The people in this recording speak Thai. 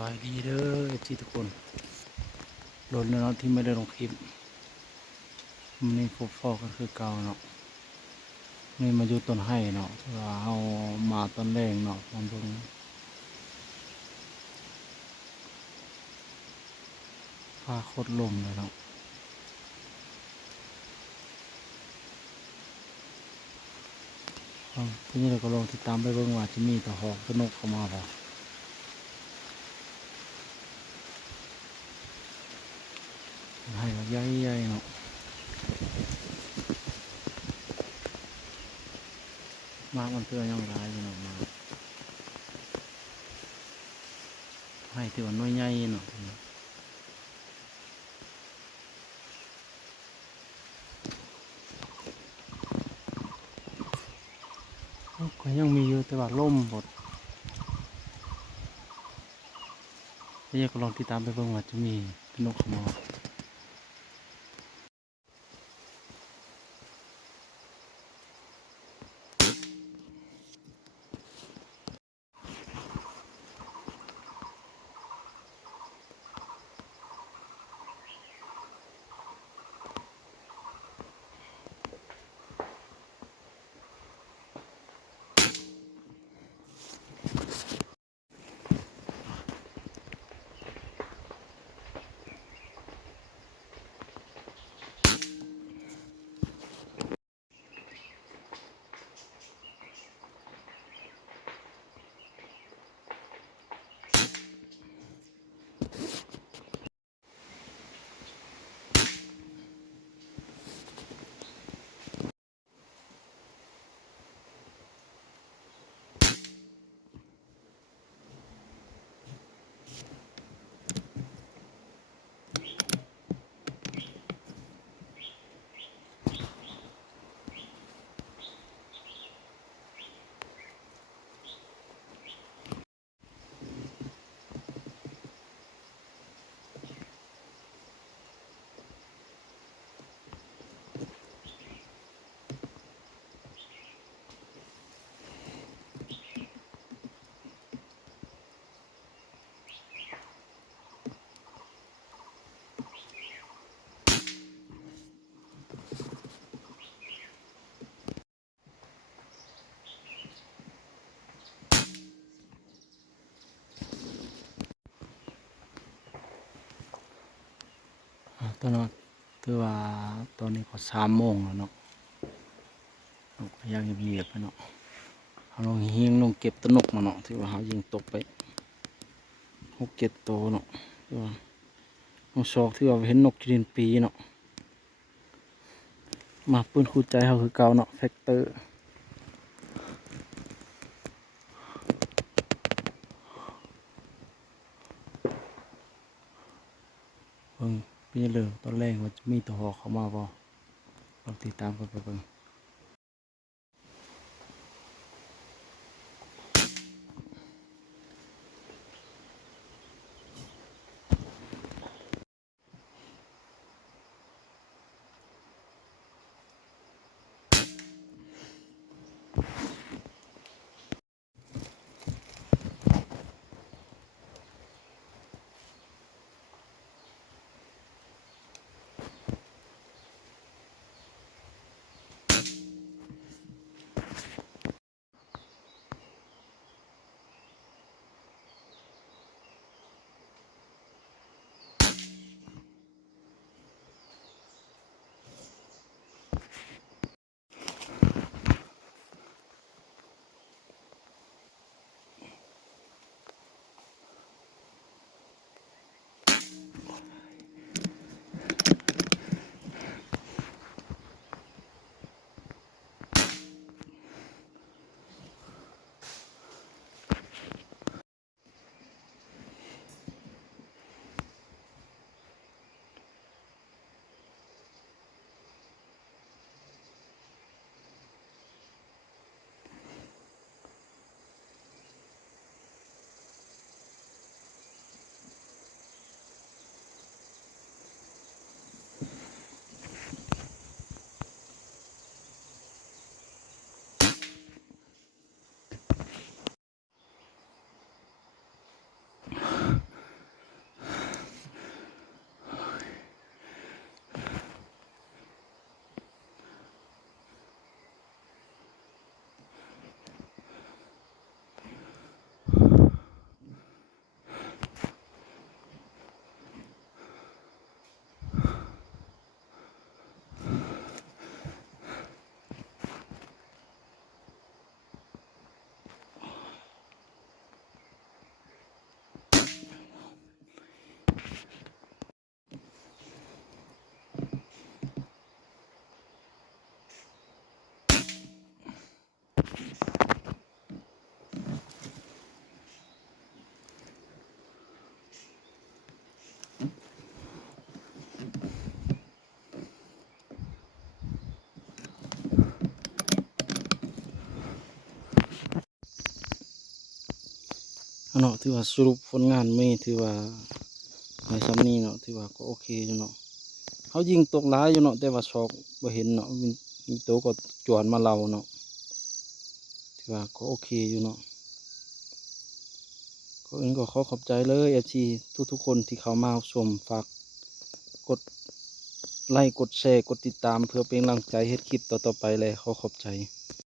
บายดีเด้อทุกคนโดนแล้วเนาะที่ไม่ได้ลงคลิปมันนี่พบฟอกกันคือเก่าเนาะนี่มาอยู่ต้นไห้เนาะว่าเฮามาต้นแรงเนาะมันเบิ่งฟ้าโคตรลมเลยเนาะทีนี้เราก็ลองติดตามไปเบิ่งว่าจะมีตะหอกตะนกเข้ามาบ่ให้ใหญ่ๆเนาะมากมันเพื่อยังหลายอยู่เนาะมาให้ที่ว่าน้อยใหญ่เนาะก็ยังมีอยู่แต่ว่าล่มหมดทีนี้ก็ลองติดตามไปเบิ่งว่าจะมีตะนกเข้ามาตอนนั้นคือว่าตอนนี้ก็3 โมงแล้วเนาะยังเงียบๆไปเนาะเอาลงเฮียงลงเก็บตะนกมาเนาะที่ว่าเฮายิงตกไป6-7 ตัวเนาะที่ว่าน้องซอกที่ว่าเห็นนกกินปีเนาะมาปืนคู่ใจเฮาคือเก่าเนาะแฟคเตอร์เบิ่งปีเลยตอนแรกว่าจะมีตะหอกเข้ามาบ่ลองติดตามกันไปเบิ่ง เนาะถือว่าสรุปผลงานไม่ถือว่าในซ้ำนี้เนาะถือว่าก็โอเคอยู่เนาะเขายิงตกหลายอยู่เนาะแต่ว่าชอกบ่เห็นเนาะมีโตวก็จวนมาเราเนาะถือว่าก็โอเคอยู่เนาะก็อื่นก็ขอขอบใจเลยFC ทุกๆคนที่เข้ามาชมฝากกดไลค์กดแชร์กดติดตามเพื่อเป็นกำลังใจเฮ็ดคลิปต่อๆไปเลยขอขอบใจ